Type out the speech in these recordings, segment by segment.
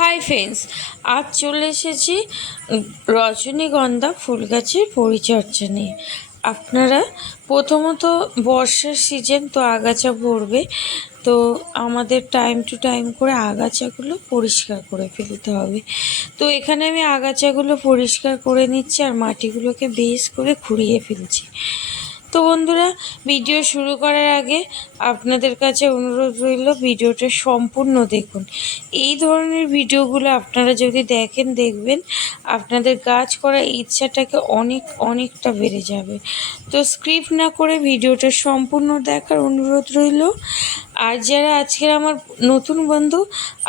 Hi friends আজ চলে এসেছি রজনীগন্ধা ফুল গাছের পরিচর্যা নিয়ে। আপনারা প্রথমত বর্ষার সিজন তো আগাছা ভরবে, তো আমাদের টাইম টু টাইম করে আগাছাগুলো পরিষ্কার করে ফেলতে হবে। তো এখানে আমি আগাছাগুলো পরিষ্কার করে নিচ্ছি আর মাটিগুলোকে বেশ করে খুঁড়িয়ে ফেলছি। তো বন্ধুরা ভিডিও শুরু করার আগে আপনাদের কাছে অনুরোধ রইল ভিডিওটা সম্পূর্ণ দেখুন। এই ধরনের ভিডিওগুলো আপনারা যদি দেখেন, দেখবেন আপনাদের কাজ করার ইচ্ছাটাকে অনেক, অনেকটা বেড়ে যাবে। তো স্ক্রিপ্ট না করে ভিডিওটা সম্পূর্ণ দেখার অনুরোধ রইল। আর যারা আজকের আমার নতুন বন্ধু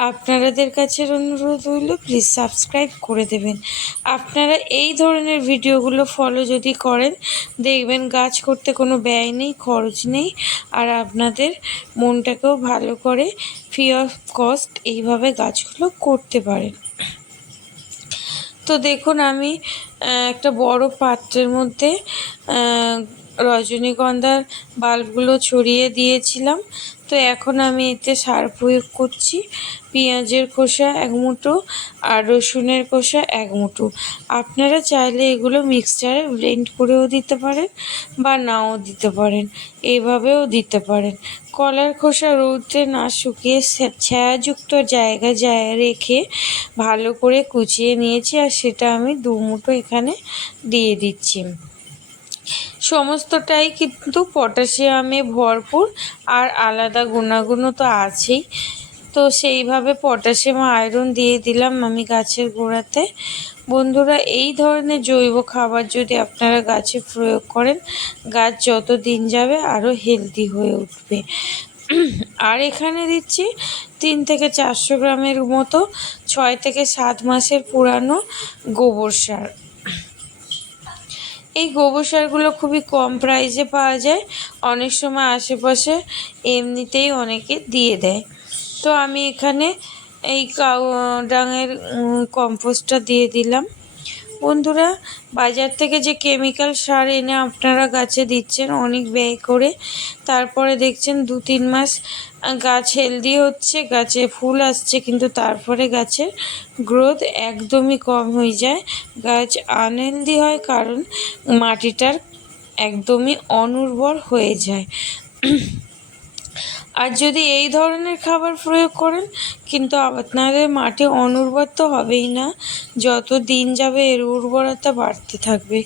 আপনাদের কাছে অনুরোধ রইল প্লিজ সাবস্ক্রাইব করে দেবেন। আপনারা এই ধরনের ভিডিওগুলো ফলো যদি করেন, দেখবেন গাছ করতে কোনো ব্যয় নেই, খরচ নেই, আর আপনাদের মনটাকেও ভালো করে ফ্রি অফ কস্ট এইভাবে গাছগুলো করতে পারেন। তো দেখুন আমি একটা বড় পাত্রের মধ্যে রজনীগন্ধার বাল্বগুলো ছড়িয়ে দিয়েছিলাম। তো এখন আমি এতে সার প্রয়োগ করছি। পেঁয়াজের খোসা এক মুঠো আর রসুনের খোসা এক মুঠো। আপনারা চাইলে এগুলো মিক্সচারে ব্লেন্ড করেও দিতে পারেন বা নাও দিতে পারেন। এইভাবেও দিতে পারেন। কলার খোসা রৌদ্রে না শুকিয়ে ছায়াযুক্ত জায়গা যায় রেখে ভালো করে কুচিয়ে নিয়েছি আর সেটা আমি দু মুঠো এখানে দিয়ে দিচ্ছি। সমস্তটাই কিন্তু পটাশিয়ামে ভরপুর আর আলাদা গুণাগুণ তো আছেই। তো সেইভাবে পটাশিয়াম আয়রন দিয়ে দিলাম আমি গাছের গোড়াতে। বন্ধুরা, এই ধরনের জৈব খাবার যদি আপনারা গাছে প্রয়োগ করেন, গাছ যত দিন যাবে আরও হেলদি হয়ে উঠবে। আর এখানে দিচ্ছি তিন থেকে চারশো গ্রামের মতো, ছয় থেকে সাত মাসের পুরানো গোবর সার। এই গোবর সারগুলো খুবই কম প্রাইসে পাওয়া যায়। অনেক সময় আশেপাশে এমনিতেই অনেকে দিয়ে দেয়। তো আমি এখানে এই কাউ ডাঙের কম্পোস্টটা দিয়ে দিলাম। বন্ধুরা, বাজার থেকে যে কেমিক্যাল সার এনে আপনারা গাছে দিচ্ছেন, অনেক ব্যয় করে। তারপরে দেখছেন দু তিন মাস গাছ হেলদি হচ্ছে, গাছে ফুল আসছে, কিন্তু তারপরে গাছের গ্রোথ একদমই কম হয়ে যায়। গাছ আনহেলদি হয় কারণ মাটিটার একদমই অনুর্বর হয়ে যায়। আর যদি এই ধরনের খাবার প্রয়োগ করেন, কিন্তু আপনাদের মাটি অনুর্বর তো হবেই না। যত দিন যাবে এর উর্বরতা বাড়তে থাকবে।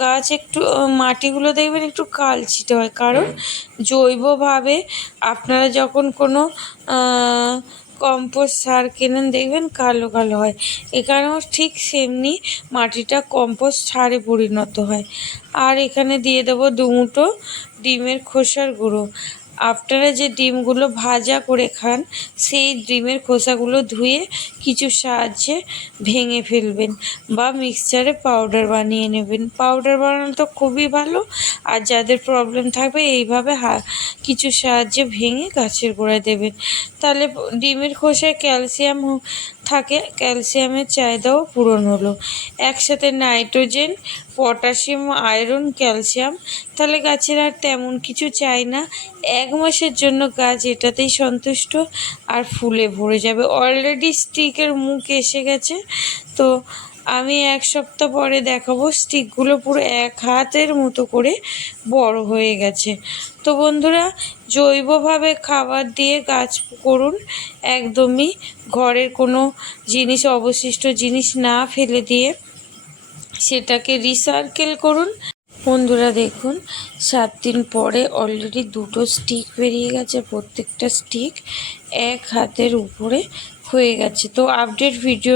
গাছ একটু মাটিগুলো দেখবেন একটু কালচিটে হয়। কারণ জৈবভাবে আপনারা যখন কোনো কম্পোস্ট সার কেনেন, দেখবেন কালো কালো হয়। এখানেও ঠিক সেমনি মাটিটা কম্পোস্ট সারে পরিণত হয়। আর এখানে দিয়ে দেবো দুমুটো ডিমের খোসার গুঁড়ো। আপনারা যে ডিমগুলো ভাজা করে খান, সেই ডিমের খোসাগুলো ধুয়ে কিছু সাহায্যে ভেঙে ফেলবেন বা মিক্সচারে পাউডার বানিয়ে নেবেন। পাউডার বানানো তো খুবই ভালো, আর যাদের প্রবলেম থাকবে এইভাবে হা, কিছু সাহায্যে ভেঙে গাছের গোড়ায় দেবেন। তাহলে ডিমের খোসায় ক্যালসিয়াম থাকে ক্যালসিয়ামের চাহিদাও পূরণ হলো। একসাথে নাইট্রোজেন পটাশিয়াম আয়রন ক্যালসিয়াম তাহলে গাছের আর তেমন কিছু চাই না। এক মাসের জন্য গাছ এটাতেই সন্তুষ্ট আর ফুলে ভরে যাবে। অলরেডি স্টিকের মুখ এসে গেছে। তো আমি এক সপ্তাহ পরে দেখাবো। স্টিকগুলো পুরো এক হাতের মতো করে বড় হয়ে গেছে। তো বন্ধুরা, জৈবভাবে খাবার দিয়ে গাছ করুন। একদমই ঘরের কোনো জিনিস, অবশিষ্ট জিনিস না ফেলে দিয়ে সেটাকে রিসার্কেল করুন। বন্ধুরা দেখুন, সাত দিন পরে অলরেডি দুটো স্টিক বেরিয়ে গেছে, প্রত্যেকটা স্টিক এক হাতের উপরে হয়ে গেছে। তো আপডেট ভিডিও